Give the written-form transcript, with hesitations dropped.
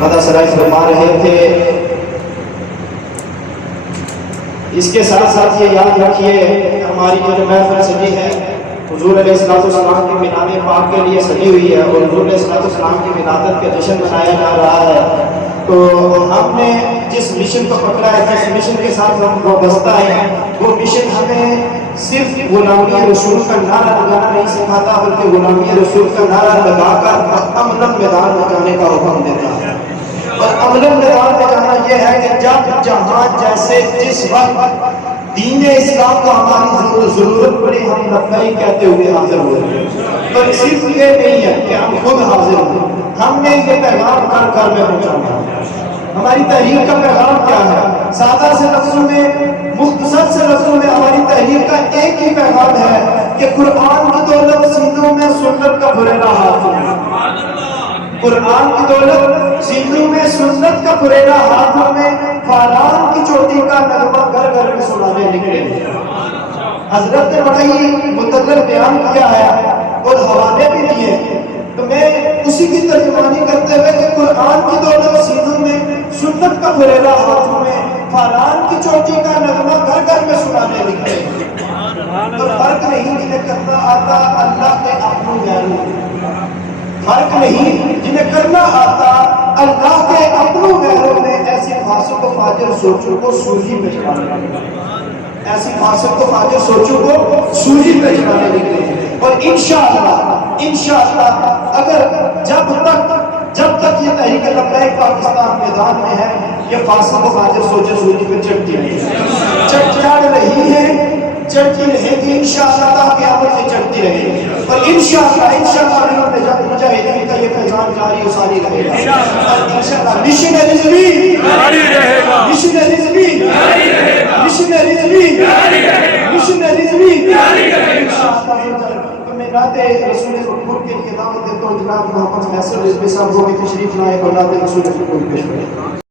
مدہ سرائی فرما رہے تھے۔ اس کے ساتھ ساتھ یہ یاد رکھیے ہماری جو محفل سجی ہے حضور علیہ السلام کی میلاد پاک کے لیے سجی ہوئی ہے، اور حضور علیہ السلام کی ولادت کا جشن منایا جا رہا ہے۔ تو ہم نے جس مشن کو پکڑا ہے، جس مشن کے ساتھ ہم وابستہ ہیں، وہ مشن ہمیں صرف غلامی رسول کا نعرہ لگانا نہیں سکھاتا، بلکہ غلامی رسول کا نعرہ لگا کر عملاً میدان میں جانے کا حکم دیتا ہے۔ اور عملاً میدان میں جانا یہ ہے کہ جب جہاں جیسے جس وقت دین اسلام کا ہماری ضرورت پڑی، ہم لبیک کہتے ہوئے حاضر ہوئے۔ پر صرف یہ نہیں ہے کہ ہم خود حاضر ہوئے، ہم نے یہ پیغام گھر گھر میں پہنچانا ہے۔ ہماری تحریک کا پیغام کیا ہے؟ سادہ سے لفظوں میں، مختصر سے لفظوں میں ہماری تحریک کا ایک ہی پیغام ہے کہ قرآن کی دولت سینوں میں، سنت کا پھریلا ہاتھوں میں۔ قرآن کی دولت سینوں میں، سنت کا پھریلا ہاتھوں میں، فاران کی چوٹی کا نغمہ گھر گھر میں سنانے نکلے۔ حضرت نے بڑا ہی مدلل بیان کیا ہے اور حوالے بھی دیے، تو میں اسی کی ترجمانی کرتے ہوئے کہ قرآن کی دولت سینوں میں، سنت کا پھریلا ہاتھوں میں، فاران کی چوٹی کا نغمہ گھر گھر میں سنانے نکلے۔ اور فرق نہیں جنہیں کرنا آتا اللہ کے اپنوں غیروں، فرق نہیں جنہیں کرنا آتا اللہ کے اپنوں غیروں میں، ایسی فاسق و فاجر سوچوں کو سوجی میں چڑھانے نکلے، ایسی فاسق و فاجر سوچوں کو سوجی میں چڑھانے نکلے۔ اور انشاءاللہ اگر جب تک یہ تحریک لبیک پاکستان میدان میں ہے، یہ فاسق و فاجر سوچیں سوجی پہ چڑھتی چڑھ رہی ہے، چڑھتی رہے گی انشاءاللہ، قیامت سے چڑھتی رہے گی۔ اور انشاءاللہ مجاہدین کا یہ فیضان جاری و ساری رہے گا۔ اور انشاءاللہ مشن رضوی جاری رہے گا، مشن رضوی جاری رہے گا، مشن رضوی جاری رہے گا، مشن رضوی جاری رہے گا۔ تو میں نعت رسول مقبول کے لیے دعوت دیتا ہوں جناب محمد فیصل رضوی صاحب کو بھی تشریف لائے اور نعت رسول مقبول پیش کریں۔